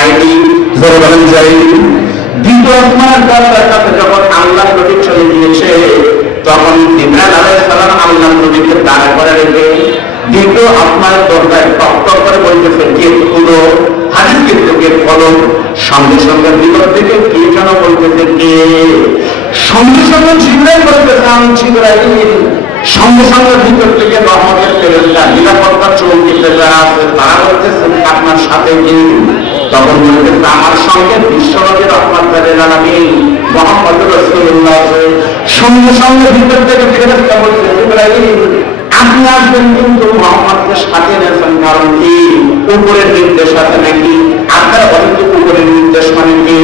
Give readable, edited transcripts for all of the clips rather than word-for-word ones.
যায়নি, জোরে বলেন যায়নি। দ্বিতীয় আসমানের দরজার কাছে যখন আল্লাহর নবী চলে গিয়েছে, তখন জিবরাইল আলাইহিস সালাম আল্লাহর নবীকে দাঁড় করে রেখে দ্বিতীয় আসমানের দরজায় টক টক করে বলতেছে, গেট খুলো, হাদিস কিন্তু গেট খোলো। সঙ্গে সঙ্গে ভিতর থেকে কে যেন বলতেছে, কে? সঙ্গে সঙ্গে জিবরাইল বলতেছে, আমি জিবরাইল। সঙ্গে সঙ্গে ভিতর থেকে রহমতের ফেরেশতা, নিরাপত্তা চৌকিতে যারা আছে তারা বলতেছে, আপনার সাথে কি? তখন বলতেছে, আমার সঙ্গে বিশ্বনবী রাহমাতুল লিল আলামিন মুহাম্মদুর রাসূলুল্লাহ। সঙ্গে সঙ্গে ভিতর থেকে ফেরেশতা বলছে, জিবরাইল আপনি আসবেন, কিন্তু মুহাম্মদকে সাথে নেবেন, কারণ কি? উপরের নির্দেশ আছে নাকি? আপনারা বলেন তো, উপরের নির্দেশ মানে কি?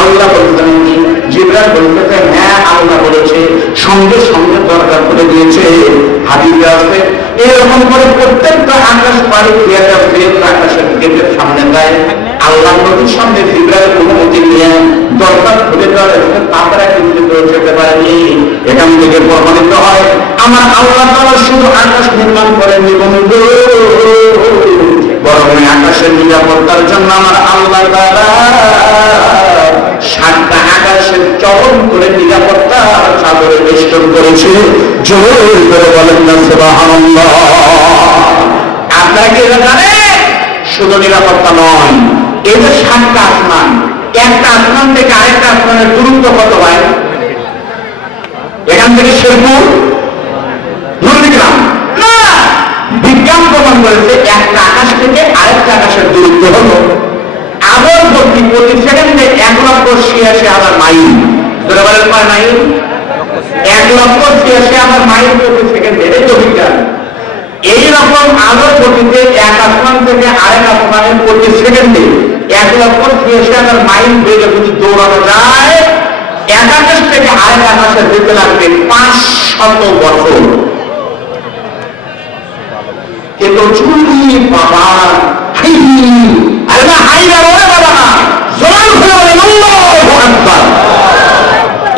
আল্লাহ বলছেন কি? জিবরাইল বলতেছে, হ্যাঁ আল্লাহ বলেছে। সঙ্গে সঙ্গে দরজা খুলে দিয়েছে। হাদিসে আছে এরকম করে প্রত্যেকটা আকাশ পাড়ি দিয়ে আকাশের গেটের সামনে যায়। আল্লাহ নবীর সামনে জিবরাইল অনুমতি নিয়ে দরজা খুলে দেওয়ার তারপরে কিন্তু যেতে পারেনি। এখান থেকে প্রমাণিত হয় আমার আল্লাহ তাআলা শুধু আকাশ নির্মাণ করেননি বন্ধু, বরং আকাশের নিরাপত্তার জন্য আমার আল্লাহ তাআলা 7টা আকাশের চরম করে নিরাপত্তা চাদরে বেষ্টন করেছে। জোরে করে বলেন না সুবহানাল্লাহ। আপনারা কি এটা জানেন? শুধু নিরাপত্তা নয়, এই যে 7টা আসমান, একটা আসমান থেকে আরেকটা আসমানের দূরত্ব কত হয়? এখান থেকে শেরপুর নন্দীগ্রাম না, বিজ্ঞান প্রমাণ করেছে একটা আকাশ থেকে আরেকটা আকাশের দূরত্ব হলো আবার প্রতি সেকেন্ডে 1,86,000 মাইল। ধরে বলেন কয় মাইল? 1,86,000 মাইল প্রতি সেকেন্ডে। এই তো বিজ্ঞান। এইরকম আলোর গতিতে এক আসমান থেকে আরেক আসমানে প্রতি সেকেন্ডে 1,86,000 মাইল বেগে যদি দৌড়ানো যায়, এক আকাশ থেকে আরেক আকাশে যেতে লাগবে 500 বছর। কিন্তু চুরি বাবা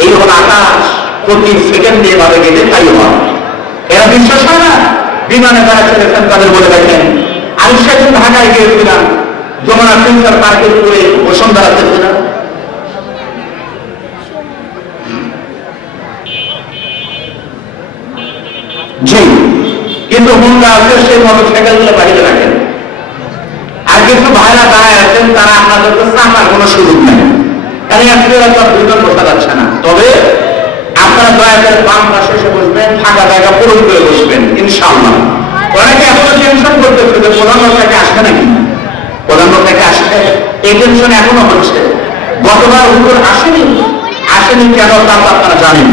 এই হল আকাশ প্রতি সেকেন্ডে এভাবে গেলে তাই হয়। এরা বিশ্বাস হয় না? বিমানে তারা ছেড়েছেন, তাদের বলে দেখেন। আমি সেদিন ঢাকায় গিয়েছিলাম, যমুনা ফিউচার পার্কের উপরে বসুন্ধরা ছিলাম। জি, কিন্তু হুন্ডা আছে, সেই মোটরসাইকেলগুলো বাইরে রাখেন। আর কিছু ভাইরা দাঁড়ায় আছেন, তারা আপনাদের চাপার কোনো সুযোগ নেই, কারণ দুজন বসা যাচ্ছে না। তবে আপনারা দয়া করে বাম পাশে এসে বসবেন, ফাঁকা জায়গা পূরণ করে বসবেন ইনশাআল্লাহ। অনেকে এখনো টেনশন করতেছে যে প্রধানমন্ত্রীকে আসবে নাকি, প্রধানমন্ত্রীকে আসবে, এই টেনশন এখনো হচ্ছে। গতবার হুজুর আসেনি কেন তা আপনারা জানেন।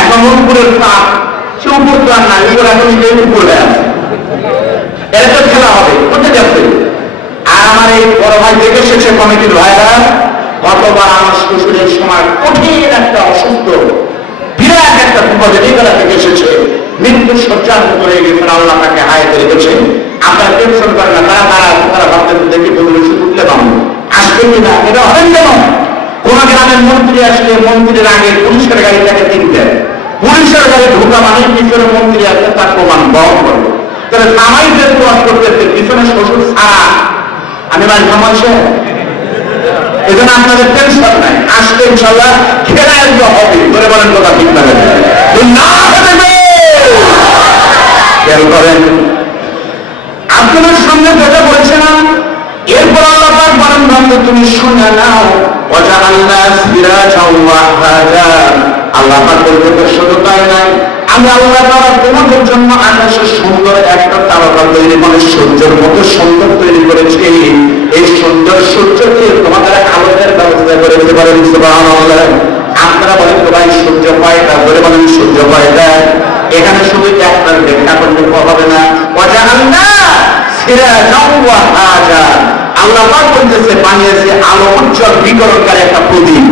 এখন উপরের তাপ, সে উপর তো আর নাই, উপর এখন উপরে আছে। এটা তো খেলা হবে, কোথায় যাচ্ছে? আর আমার এই বড় ভাই দেখে এসেছে কমিটির ভাইরা, গতবার আমার শ্বশুরের সময় কঠিন একটা অসুস্থ বিরাট একটা বিপদে নিবেলা থেকে এসেছে, মৃত্যু সজ্জার করে গেছেন, আল্লাহ তাকে হায়াতে রেখেছে। আপনারা টেনশন করেন না, তারা ভাবতেন দেখে বলবে শুধু উঠলে পাবো, আসবে কিনা এটা হবেন কেন? কোন গ্রামের মন্ত্রী আসলে মন্ত্রীর আগে পুলিশের গাড়ি তাকে কিনতে, পুলিশের গাড়ি ঢোকা মানে পিছনে মন্ত্রী আছে তার প্রমাণ বহন করবে। তাহলে সামাইদের প্রমাণ করতেছে পিছনে শ্বশুর ছাড়া আমি মাঝে মাসে, এই জন্য আপনাদের টেনশন নাই, আসলে ইনশাল্লাহ খেলা একটু হবে। ধরে বলেন কথা ঠিক না খেয়াল করেন। আপনাদের সঙ্গে যেটা বলছে না, এরপর আল্লাহ পাক বলেন, বান্দা তুমি শুনে নাও, ওয়াজআলনা সিরাজাও ওয়াহাজা। আল্লাহ পাক বলতে শুধু তাই নয়, আমি আল্লাহ তাআলা তোমাদের জন্য আকাশে সুন্দর একটা তারকা তৈরি করে সূর্যের মতো সুন্দর তৈরি করেছি। এই সুন্দর সূর্যকে তোমাদের আলোকের ব্যবস্থা করেছে। বলেন সুবহানাল্লাহ। আপনারা বলেন তো ভাই সূর্য কয়টা? বলে বলেন সূর্য কয়টা? এখানে শুধু একটার ব্যাখ্যা করতে হবে না। ওয়াজআলনা সিরাজাও ওয়াহাজা, আল্লাহ পাক বলতেছে বানিয়েছে আলো উজ্জ্বল বিকরণকারী একটা প্রদীপ।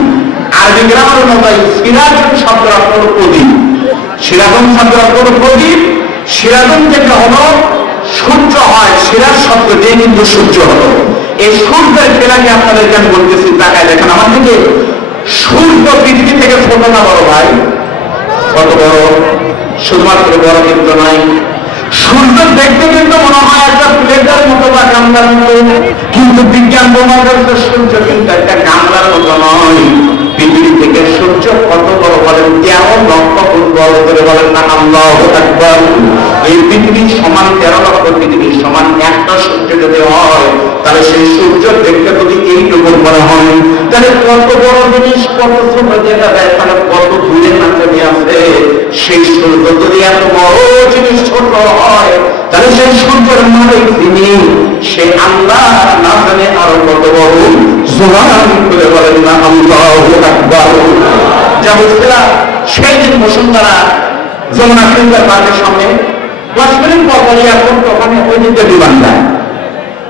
আরবি গ্রামার অনুযায়ী সিরাজুন শব্দের অর্থ হলো প্রদীপ, সিরাজুন শব্দের অর্থ হলো প্রদীপ। সিরাজুন থেকে হলো সূর্য হয়, সিরাজ শব্দ দিয়ে কিন্তু সূর্য হলো। এই সূর্যের খেলাকে আপনাদেরকে আমি বলতেছি, তাকায় দেখেন আমার থেকে। সূর্য পৃথিবী থেকে ছোট না বড় ভাই? কত বড়? শুধুমাত্র বড় কিন্তু নয়, সূর্য দেখতে কিন্তু মনে হয় একটা প্লেটের মতো বা গামলার মতো, কিন্তু বিজ্ঞান প্রমাণ করেছে সূর্য কিন্তু একটা গামলার মতো নয়। পৃথিবী থেকে সূর্য কত বড় বলেন? 13 লক্ষ ফুট বড় করে বলেন না আল্লাহু আকবার। এই পৃথিবীর সমান 13 লক্ষ পৃথিবীর সমান একটা সূর্য যদি হয়, তাহলে সেই সূর্য দেখতে যদি এইটুকু মনে হয়, তাহলে কত বড় জিনিস, কত ছোট জায়গা দেয়, তাহলে কত দূরের মাধ্যমে আছে। সেই সূর্য যদি এত বড় জিনিস ছোট হয়, তাহলে সেই সূর্যের মালিক তিনি, সে আল্লাহ না জানে আরো কত বড়। জবান খুলে বলেন না আল্লাহু আকবার। যা বুঝছিলাম সেই দিন বসুন্ধরা যমুনা ফিল্টার পার্কের সামনে 10 মিনিট পর এখন ওখানে ওই দিকে বিমান যায়।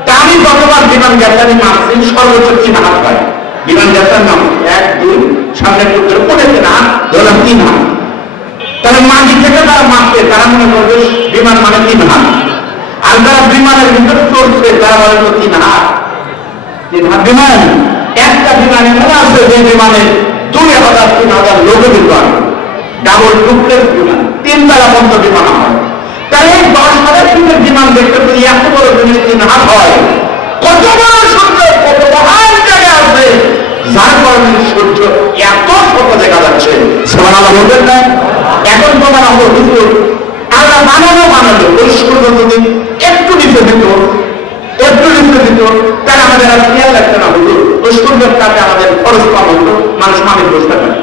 তা আমি গতবার বিমান যাত্রানি মারছি সর্বোচ্চ 3 হাত হয়। বিমান যাত্রার নাম 1 2 সামনে পুত্র পড়েছে না, ধরলাম 3 হাত। তাহলে মাটি থেকে তারা মারছে, তারা মনে করবে বিমান মানে 3 হাত। আর যারা বিমানের ভিতরে চলছে তারা বলে তো 3 হাত। 3 হাত বিমান, একটা বিমানে মনে আছে যে বিমানে 2000-3000 লোকের বিমান, ডাবল ডুপ্লেক্স বিমান, 3 তলা পর্যন্ত বিমান হয়। তাই এই 10,000 ফিটের বিমান দেখতে যদি এত বড় জিনিস 3 হাত হয়, কত বড় সূর্য, কত মহান জায়গা আছে যার কারণে সূর্য এত ছোট দেখা যাচ্ছে। সুবহানাল্লাহ বলবেন না? এখন তোমার আমরা হুজুর আল্লাহ বানালো ওই সূর্য যদি একটু নিচে দিত, তাহলে আমাদের আর খেয়াল রাখতে না হুজুর, ওই সূর্যের কাছে আমাদের খরচ কম হতো, মানুষ মামির বসতে পারে,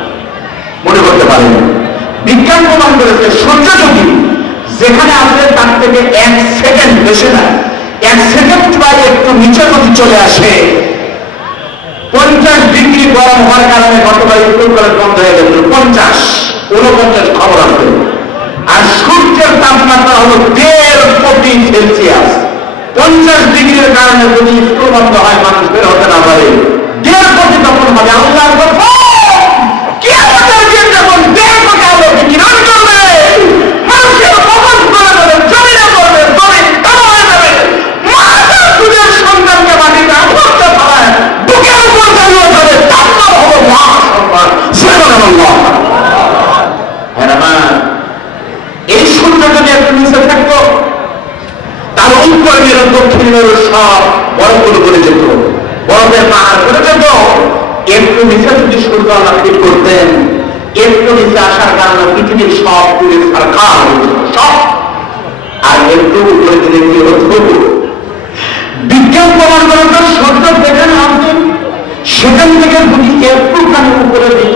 মনে করতে পারে না। বিজ্ঞান প্রমাণ করেছে সূর্য যদি যেখানে আসলে তার থেকে 1 সেকেন্ড বেশি না, 1 সেকেন্ড বা একটু নিচে যদি চলে আসে, 50 ডিগ্রি গরম হওয়ার কারণে গতকাল স্কুল কলেজ বন্ধ হয়ে গেছিল। 50-49 খবর আছে। আর সূর্যের তাপমাত্রা হলো 1.5 কোটি সেলসিয়াস। 50 ডিগ্রির কারণে যদি স্কুল বন্ধ হয়, মানুষ বের হতে না পারে, 1.5 কোটি তখন হবে আল্লাহ কিয়ামতের দিন যখন 1.5 কোটি আলো বিকিরণ করবে, মানুষের কবর করে দেবে, জমিনে করবে, জমিন তামা হয়ে যাবে, মাথার দুধের সন্তানকে মাটিতে আবদ্ধ ফেলায় বুকের উপর দাঁড়িয়ে যাবে, তার নাম হলো মহাসম্মান। সুবহানাল্লাহ। এই সূর্য যদি একটু নিচে থাকতো, তার উত্তর মেরু দক্ষিণ মেরু সব বরফগুলো করে যেত, বরফের পাহাড় করে যেত। একটু নিচে যদি সূর্য আল্লাহ ঠিক করতেন, একটু নিচে আসার কারণে পৃথিবীর সব পুরে সরকার সব, আর একটু উপরে দিলে কি হতো? বিজ্ঞান প্রমাণ করেন সূর্য দেখেন নামতেন, সেখান থেকে যদি একটুখানি উপরে দিত,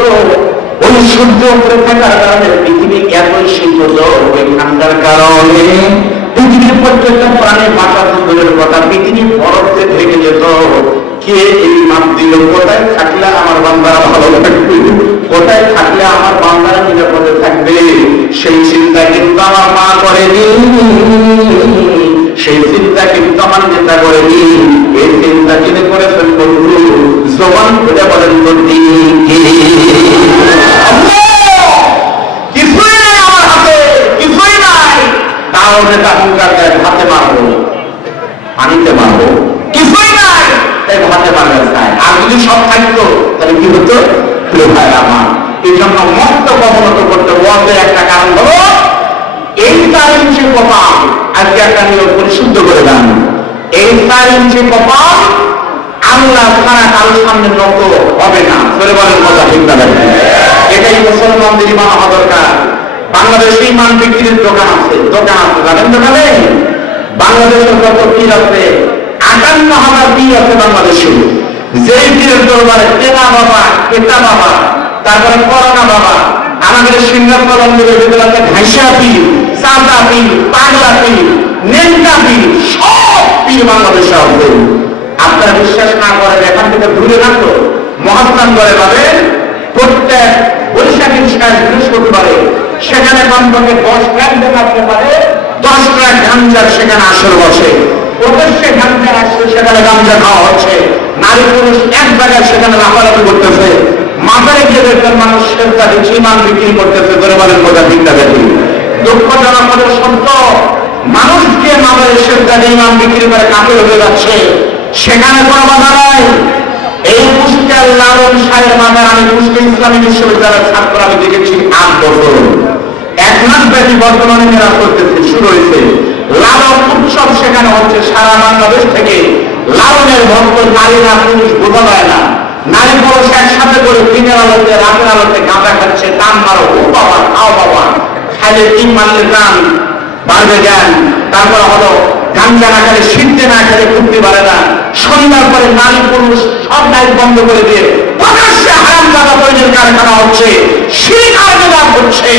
ওই সূর্য উপরে থাকার কারণে পৃথিবী এতই শীতল, ওই ঠান্ডার কারণে পৃথিবীর প্রত্যেকটা প্রাণে বাঁচা দূরের কথা, পৃথিবী বরফে ঢেকে যেত। কে এই মাপ দিল? কোথায় থাকলে আমার বান্দারা ভালো থাকবে, কোথায় থাকলে আমার বান্দারা নিরাপদে থাকবে, সেই চিন্তা কিন্তু আমার মা করেনি, সেই চিন্তা কিন্তু আমার নেতা করেনি। এই চিন্তা কিনে করেছেন বন্ধু, জবান খুলে বলেন বন্ধু, কিছুই নাই আমার হাতে, কিছুই নাই, তাহলে হাতে মারবো, পানিতে মারবো, কিছুই নাই তাই হাতে মারবে চাই। আর যদি সব থাকতো তাহলে কি হতো? ভাই আমার এই জন্য মস্ত অবনত করতে বলতে একটা কারণ হলো এই 4 ইঞ্চি কপাল, আজকে একটা নিয়ম পরিশুদ্ধ করে দেন, এই 4 ইঞ্চি কপাল আল্লাহ ছাড়া কারোর সামনে নত হবে না। বলে বলেন কথা ঠিক না? এটাই মুসলমানদের ইমান হওয়া দরকার। বাংলাদেশে ইমান বিক্রির দোকান আছে, জানেন দোকানে? বাংলাদেশের কত পীর আছে? 58,000 পীর আছে বাংলাদেশে। যেই পীরের দরবারে কেনা বাবা, কেতা বাবা, তারপরে করোনা বাবা, আমাদের সিঙ্গাপুর অঞ্চলের ভিতরে আছে ঘাইসা পীর, চাঁদা পীর, পাগলা পীর, নেংটা পীর, সব পীর বাংলাদেশে আছে। আপনারা বিশ্বাস না করেন, এখান থেকে দূরে থাকতো মহাস্থান করে পাবেন প্রত্যেক বৈশাখী বৃহস্পতিবারে সেখানে কমপক্ষে 10 ট্রাক দেখাতে পারে, 10 ট্রাক গাঞ্জার সেখানে আসর বসে, প্রদেশে গাঞ্জার আসছে, সেখানে গাঞ্জা খাওয়া হচ্ছে, নারী পুরুষ এক জায়গায় সেখানে লাফালাফি করতেছে, মাথায় গিয়ে দেখবেন মানুষ সেটা দিচ্ছে ইমান বিক্রি করতেছে। ধরে বলেন কোথা ভিক্ষা দেখি, দুঃখজনক হলেও সত্য, মানুষকে মাথায় সেটা ইমান বিক্রি করে কাপড় হয়ে যাচ্ছে, সেখানে কোনো বাধা নাই। এই কুষ্টিয়ার লালন সাহের মাথায় আমি কুষ্টিয়া ইসলামী বিশ্ববিদ্যালয়ের ছাত্র আমি দেখেছি 8 বছর, 1 মাস ব্যাপী বর্তমানে মেরাজ করতেছে, শুরু হয়েছে। লালন উৎসব সেখানে হচ্ছে। সারা বাংলাদেশ থেকে লালনের ভক্ত নারী না পুরুষ বোঝা যায় না। নারী পুরুষ একসাথে করে দিনের আলোতে রাতের আলোতে গাঁজা খাচ্ছে। টান মারো, ও বাবা, খাও বাবা, খাইলে টিম মারলে টান বাড়বে জ্ঞান। তারপর হলো গাঞ্জা না খেলে, সিদ্ধে না খেলে ঘুরতে পারে না। সন্ধ্যার পরে নারী পুরুষ সব লাইট বন্ধ করে দিয়ে প্রকাশ্যে হারাম জায়গা তৈরির কারখানা হচ্ছে, শিরকার বিভাগ হচ্ছে।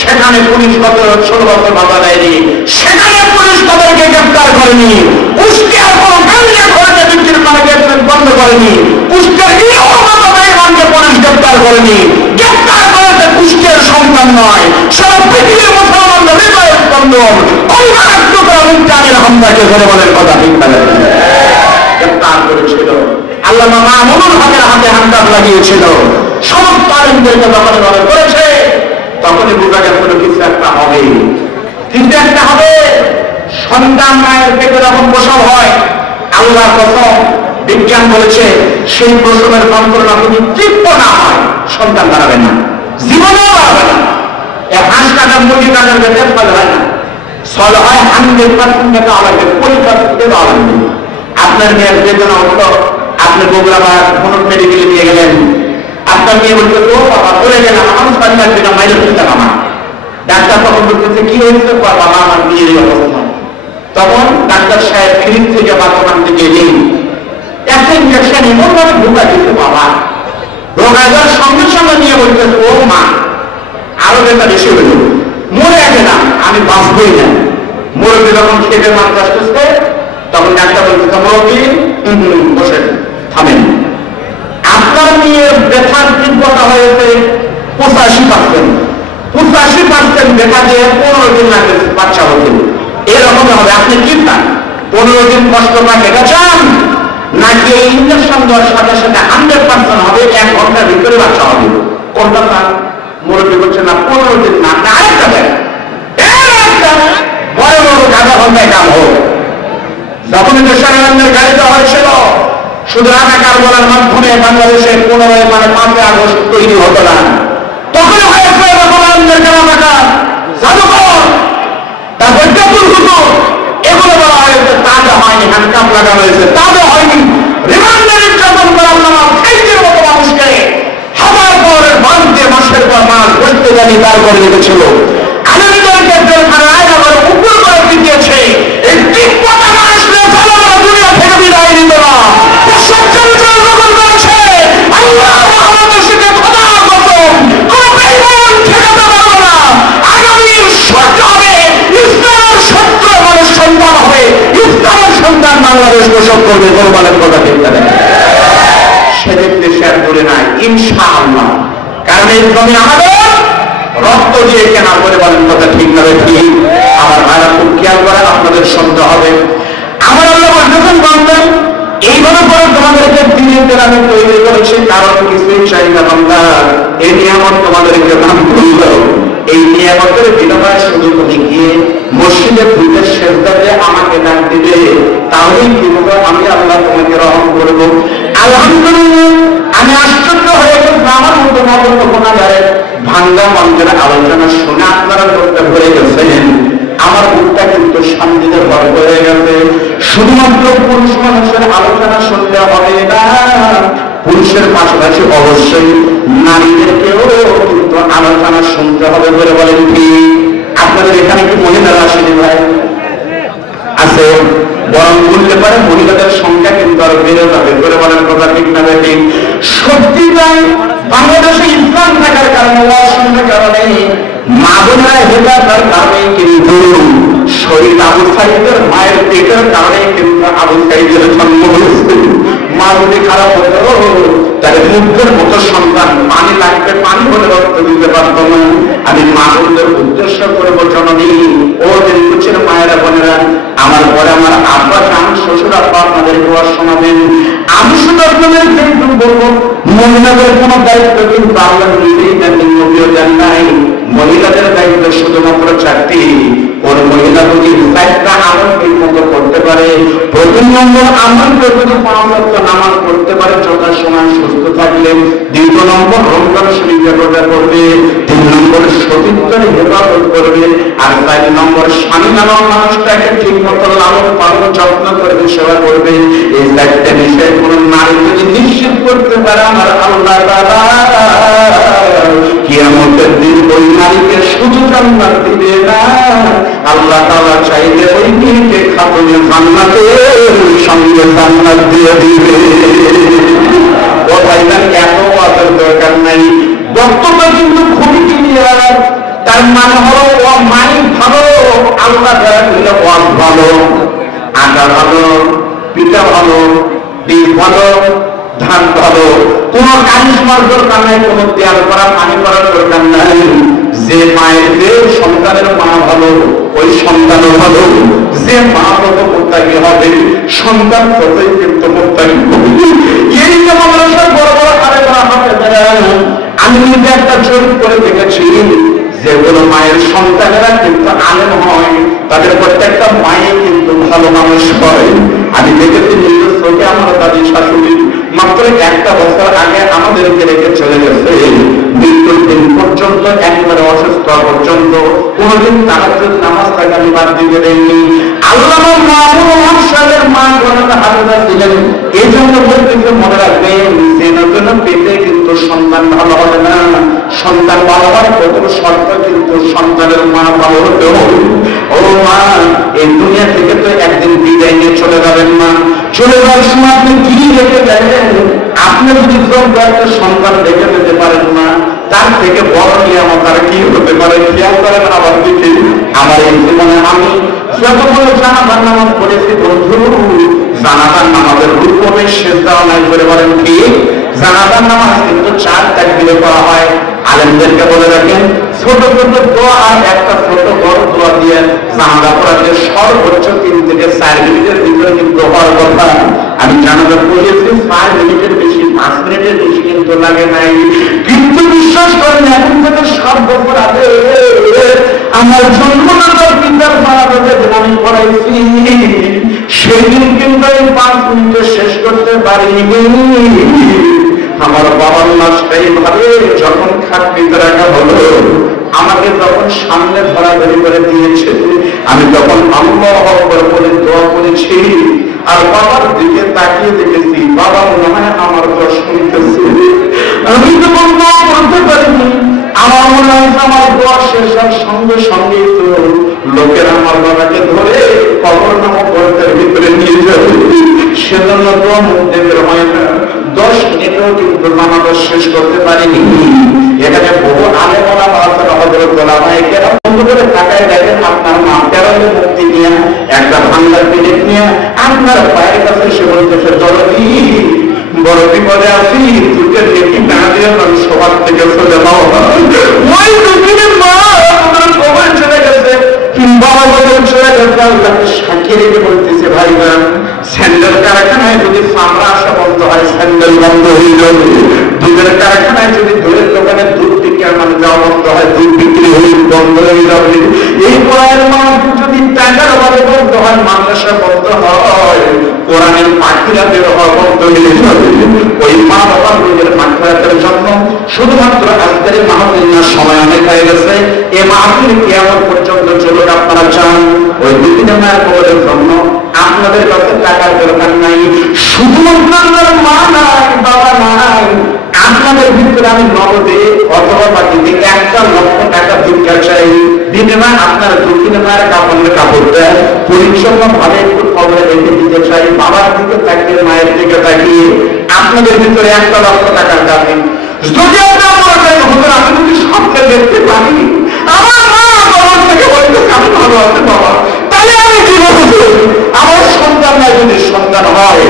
সেখানে পুলিশ 16 বছর বাধা দেয়নি, সেখানে পুলিশ তাদেরকে গ্রেপ্তার করেনি। কুষ্টিয়ার কোন গাঞ্জা ঘরে বিক্রির মানে বন্ধ করেনি। কুষ্টিয়ার ইমামকে পুলিশ গ্রেপ্তার করেনি। গ্রেপ্তার করেছে কুষ্টিয়ার সন্তান নয়, সারা পৃথিবীর মুসলমানদের হৃদয়ের স্পন্দন মুক্তানের হামলাকে ধরে বলেন কথা ঠিক পারে গ্রেপ্তার করেছিল। আল্লামা মামুনুল হকের হাতে হামদার লাগিয়েছিল। সমস্ত আলেমদেরকে যখন মনে করেছে তখনই বোঝা গেছিল কিছু একটা হবে, কিছু একটা হবে। সন্তান মায়ের পেটে যখন প্রসব হয়, আল্লাহর কসম বিজ্ঞান বলেছে সেই প্রসবের যন্ত্রণা যদি তৃপ্ত না হয় সন্তান দাঁড়াবে না, জীবনেও দাঁড়াবে না। হাঁস কাটার মুরগি কাটার বেঁচে ফল হয় না, ফল হয় 100% বেটা আলাদা, 40% আলাদা। আপনার মেয়ের বেদনা উঠলো, আপনি বগুড়া বা কোনো মেডিকেলে নিয়ে গেলেন, আপনার মেয়ে বলছে তো বাবা বলে গেলাম আমার সন্তান বেটা মাইলে ফেলতাম আমার। ডাক্তার তখন বলতেছে কি হয়েছে, বাবা আমার বিয়ের অবস্থা। তখন ডাক্তার সাহেব ফ্রিজ থেকে বা দোকান থেকে নেই একটা ইঞ্জেকশন এমন ভাবে ঢোকা দিতে বাবা, রোগা যাওয়ার সঙ্গে সঙ্গে নিয়ে বলতেছে ও মা আরো বেটা বেশি হইল, মরে গেলাম আমি বাঁচবই না। মুরব্বী যখন খেতে মানুষ আসতেছে তখন ডাক্তার বলতেছে মুরব্বী বসে থামেন, আপনার নিয়ে ব্যথার তীব্রতা হয়েছে 85%, 85% ব্যথা দিয়ে 15 দিন লাগে বাচ্চা হতে। এরকম হবে, আপনি কি চান 15 দিন কষ্ট পাকে চান, নাকি এই ইঞ্জেকশন দেওয়ার সাথে সাথে 100% হবে, 1 ঘন্টার ভিতরে বাচ্চা হবে? কোনটা চান? মুরব্বী বলছে না 15 দিন না, আরেকটা দেয় বড় বড় আধা ঘন্টায় কাম হোক। যখন দেশের গাড়িতে হয়েছিল শুধু রাজাকার বলার মাধ্যমে বাংলাদেশে 5ই আগস্ট তৈরি হতো না, তখন হয়েছে রকমানদের রাজাকার জাদুকর, তারপর টেপুল হুজুর, এগুলো বলা হয়েছে। তাজা হয়নি, হ্যান্ডকাপ লাগানো হয়েছে, তাজা হয়নি। রিমান্ডে নির্যাতন করার নাম খাইজের মতো মানুষকে হাজার পর বাঁধতে মাসের পর মাস বসতে জানি তারপরে রেখেছিল। আনন্দকে জেলখানায় আবার উপর করে দিয়েছে। এই তীব্রতা না আসলে ভালোভাবে দুনিয়া থেকে বিদায় নিত না। বাংলাদেশ প্রসব করবে বলবালের কথা ঠিক থাকে সেদিন দেশে আর করে নাই ইনশাআল্লাহ। কারণ এই জমি আমাদের রক্ত দিয়ে কেনা করে বলেন কথা ঠিক না ঠিক? আমার ভাইরা খুব খেয়াল করেন, আপনাদের শুনতে হবে। আমার আল্লাহ যখন বলতেন এইভাবে করে তোমাদেরকে দিনের আমি তৈরি করেছি, কারণ কিছুই চাই না বান্দা, এই নিয়ামত তোমাদেরকে দান করল। এই নিয়ামতের বিনিময়ে শুধু তুমি গিয়ে মসজিদের ভিতরে সেজদাতে আমাকে ডাক দিবে, তাহলেই কি বলবো আমি আল্লাহ তোমাকে রহম করবো। আলহামদুলিল্লাহ, আমি আশ্চর্য হয়ে গেছি আমার মতো নগণ্য গুনাহগারে ভাঙ্গা মঞ্চের আলোচনা শুনে আপনারা করতে ভরে গেছেন। আমার বুকটা কিন্তু শান্তিতে ভর হয়ে গেছে। শুধুমাত্র পুরুষ মানুষের আলোচনা শুনলে হবে না, পুরুষের পাশাপাশি অবশ্যই নারীদেরকেও কিন্তু আলোচনা শুনতে হবে বলে বলেন কি? আপনাদের এখানে কি মহিলারা আসেনি ভাই? আছে, বরং বলতে পারে মহিলাদের সংখ্যা কিন্তু আরো বেড়ে যাবে বলে বলেন কথা ঠিক না ঠিক? সত্যি তাই, বাংলাদেশে ইসলাম থাকার কারণে, অসংখ্য কারণে, মা বোনেরা হেদার কারণে কিন্তু শহীদ আবু সাইদের মায়ের পেটের কারণে কিন্তু আবু সাইদের জন্ম হয়েছে। মা যদি খারাপ হতো তাহলে মুগ্ধের মতো সন্তান পানি লাগবে, পানি বলে রক্ত দিতে পারত না। আমি মা বোনদের উদ্দেশ্য করবো, জননী ও যে কুচের মায়েরা বোনেরা, আমার পরে আমার আব্বা চান, শ্বশুর আব্বা আপনাদের দোয়া শোনাবেন। আমি শুধু আপনাদের কিন্তু বলবো মহিলাদের কোন দায়িত্ব কিন্তু আল্লাহ নিজেই দেন নাই। মহিলাদের দায়িত্ব শুধুমাত্র 4টি। কোন মহিলা যদি 4টা আমল ঠিক মতো করতে পারে, প্রথম নম্বর আমল যদি 5 ওয়াক্ত নামাজ পড়তে পারে যথাসময় সুস্থ থাকলে, দ্বিতীয় নম্বর রমজান শরীফ দিকে রোজা করবে, 3 নম্বর সতীত্বের হেফাজত করবে, আর 4 নম্বর স্বামী নামক মানুষটাকে ঠিক মতো লালন পালন যত্ন করবে, সেবা করবে। এই 4টে বিষয় কোন নারী যদি নিশ্চিত করতে পারে আমার আল্লাহ তাআলা কিয়ামতের দিন ওই নারীকে শুধু জান্নাত দিবে না, আল্লাহ তাআলা চাইলে ওই মেয়েকে খাতুনে জান্নাতের সঙ্গে জান্নাত দিয়ে দিবে। ও ভাইজান, এত ওয়াজের দরকার নাই, বক্তব্য কিন্তু খুবই ক্লিয়ার। তার মানে হলো ও মাইক ভালো, আল্লাহ দ্বারা দিলে ওয়াজ ভালো, আটা ভালো, পিঠা ভালো, বীজ ভালো, ধান ভালো, কোন কারিশমার দরকার নাই, কোন দেয়াল করা পানি করার দরকার নাই। যে মায়ের যে সন্তানের মা ভালো, ওই সন্তানও ভালো। যে মা যত মুত্তাকি হবে, সন্তান ততই কিন্তু মুত্তাকি হবে। এই যে মানুষের বড় বড় আরে করা হবে, আমি নিজে একটা চরিত করে দেখেছি, যেগুলো মায়ের সন্তানেরা কিন্তু আলেম হয়, তাদের প্রত্যেকটা মায়ে কিন্তু ভালো মানুষ হয়। আমি দেখেছি নিজের চোখে, আমার দাদি শাশুড়ি মাত্র 1টা বছর আগে আমাদেরকে রেখে চলে গেছে। মৃত্যুর দিন পর্যন্ত, একেবারে অসুস্থ পর্যন্ত কোনদিন তাহাজ্জুদ নামাজ থেকে আমি বাদ দিতে দেয়নি। আল্লামা মাহমুদ সাহেবের মা গণনা হাফেজা ছিলেন। এই জন্য বলতেছে, মনে রাখবেন, যে নতুন পেটে কিন্তু সন্তান ভালো হবে না। সন্তান ভালো হওয়ার প্রথম শর্ত কিন্তু সন্তানের মা ভালো হতে হবে। ও মা, এই দুনিয়া থেকে তো একদিন বিদায় নিয়ে চলে যাবেন না। চলে যাওয়ার সময় আপনি কি রেখে যাবেন? আপনি যদি যোগ্য একটা সন্তান রেখে যেতে পারেন না, তার থেকে বড় নিয়ামত আর কি হতে পারে? খেয়াল করেন আমার দিকে। আমার এই জীবনে আমি যতগুলো জানাজার নামাজ পড়েছি বন্ধু, জানাজার নামাজের রূপে সেজদা নাই করে বলেন কি? জানাজার নামাজ কিন্তু 4 তাকবীরে করা হয়। আলেমদেরকে বলে রাখেন, ছোট ছোট দোয়া আর একটা ছোট বড় দোয়া দিয়ে জানাজা পড়াতে সর্বোচ্চ 3 থেকে 4 মিনিটের ভিতরে কিন্তু হওয়ার কথা। আমি জানাজা পড়িয়েছি 5 মিনিটের বেশি, 5 মিনিটের বেশি কিন্তু লাগে নাই। কিন্তু বিশ্বাস করেন, এখন থেকে 7 বছর আগে আমার জন্মদাতার পিতার জানাজাতে আমি পড়াইছি, সেদিন কিন্তু এই 5 মিনিটে শেষ করতে পারিনি। আমার বাবার লাশটা এইভাবে যখন খাটনিতে রাখা হলো, আমাকে যখন সামনে ধরাধরি করে দিয়েছে, আমি তখন আল্লাহু আকবার বলে দোয়া করেছি, আর বাবার দিকে তাকিয়ে দেখেছি বাবা মনে হয় আমার দোয়া শুনতেছে। আমি তো বলতে পারিনি, আমার মনে হয় আমার দোয়া শেষ হওয়ার সঙ্গে সঙ্গে তো লোকের আমার বাবাকে ধরে কবর নামক গর্তের ভিতরে নিয়ে যাবে। সেজন্য দোয়া মুখ দেবের হয় না। 10 মিনিটও কিন্তু নামাজ শেষ করতে পারিনি। এখানে বহু আলেম ওলামা আছেন, হযরত ওলামা এরা বন্ধ করে তাকায় দেখেন, আপনার মা তেরোলে মুক্তি নিয়ে একটা ভাঙ্গার প্লেট নিয়ে আপনার পায়ের কাছে সে বলতেছে, জলদি বড় বিপদে আছি, দুধের নেকি না দিয়ে আমি সবার থেকে চলে যাও। ওই দুদিনের মা তোমার কবর চলে গেছে, বাবা বলে চলে গেছে, আল্লাহকে সাক্ষী রেখে বলতেছে, ভাই বোন, স্যান্ডেল কারখানায় যদি চামড়া আসা বন্ধ হয়, স্যান্ডেল বন্ধ হয়ে যাবে। দুধের কারখানায় যদি দুধের দোকানে দুধ বিক্রি মানে যাওয়া বন্ধ হয়, দুধ বিক্রি হয়ে বন্ধ হয়ে যাবে। এই কোরআনের মানুষ যদি টাকার অভাবে বন্ধ হয়, মাদ্রাসা বন্ধ হয়, কোরআনের পাখিরা বের হওয়া বন্ধ হয়ে যাবে। ওই মা বাবার নিজের মাঠের জন্য শুধুমাত্র আজকের মাহফিল না, সময় অনেক হয়ে গেছে। এ মাহফিল কিয়ামত পর্যন্ত চলুক। আপনারা চান ওই 2-3 মায়ের কবরের জন্য আপনাদের কাছে টাকার দরকার নাই, শুধুমাত্র মা নাই, বাবা নাই, আপনাদের ভিতরে আমি নগদে অথবা বাকিতে 1 লক্ষ টাকা ভিক্ষা চাই। দিতে না, আপনার 2-3 মায়ের কাপড়টা পরিচ্ছন্ন ভাবে একটু কবরে রেখে দিতে চাই। বাবার দিকে তাকিয়ে, মায়ের দিকে তাকিয়ে আপনাদের ভিতরে 1 লক্ষ টাকার দাবি। যদি আপনার আমি যদি স্বপ্নে দেখতে পারি আমার মা বাবার থেকে বলতেছে আমি ভালো আছে বাবা, তাহলে আমি কি বলবো? আমার সন্তান নাই, যদি সন্তান হয়,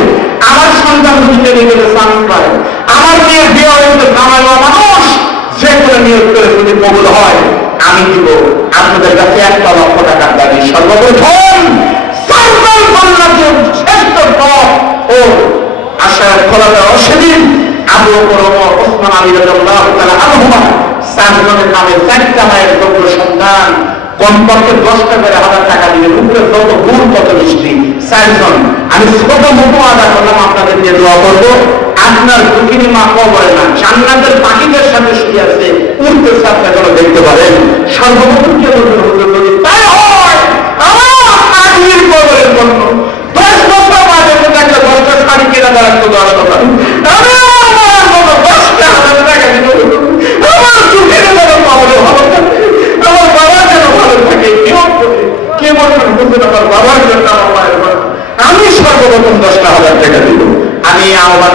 আমার সন্তান যদি মেডিকেলে চান্স পায়, আমার মেয়ে বিয়ে হয়েছে কামাইওয়া মানুষ, যে করে নিয়োগ করে যদি কবুল হয়, আমি দিব আপনাদের কাছে 1 লক্ষ টাকার দাবি। সর্বপ্রথম সরকার বাংলাদেশের শ্রেষ্ঠ পথ ও আশার খোলা দেওয়া সেদিন আবু বকর ওসমান আলী রাদিয়াল্লাহু তাআলা আনহুমা 4 জনের নামে 4টা মায়ের যোগ্য সন্তান, কমপক্ষে 10টা করে 1000 টাকা দিলেন। উপরে যত গুণ তত মিষ্টি। 4 জন। আমি ছোট মতো আদা করলাম, আপনাদের নিয়ে দোয়া করবো। আপনার দুঃখিনী মা কবরে না, জান্নাতের পাখিদের সাথে শুয়ে আছে, সর্বপ্রথম কে বলবেন হুজুর যদি তাই হয় আমার কাঠির কবরের জন্য 10 বছর বাদে একটা 10টা শাড়ি কেনা দেওয়ার একটু 10 টাকা আমি আমার মতো 10,000 টাকা দিব আমার চুখের যেন কবরে ভালো থাকে আমার বাবা যেন ভালো থাকে কে বলবেন হুজুর আমার বাবার জন্য আমার মায়ের আমি সর্বপ্রথম 10,000 টাকা দিব। আমি আহ্বান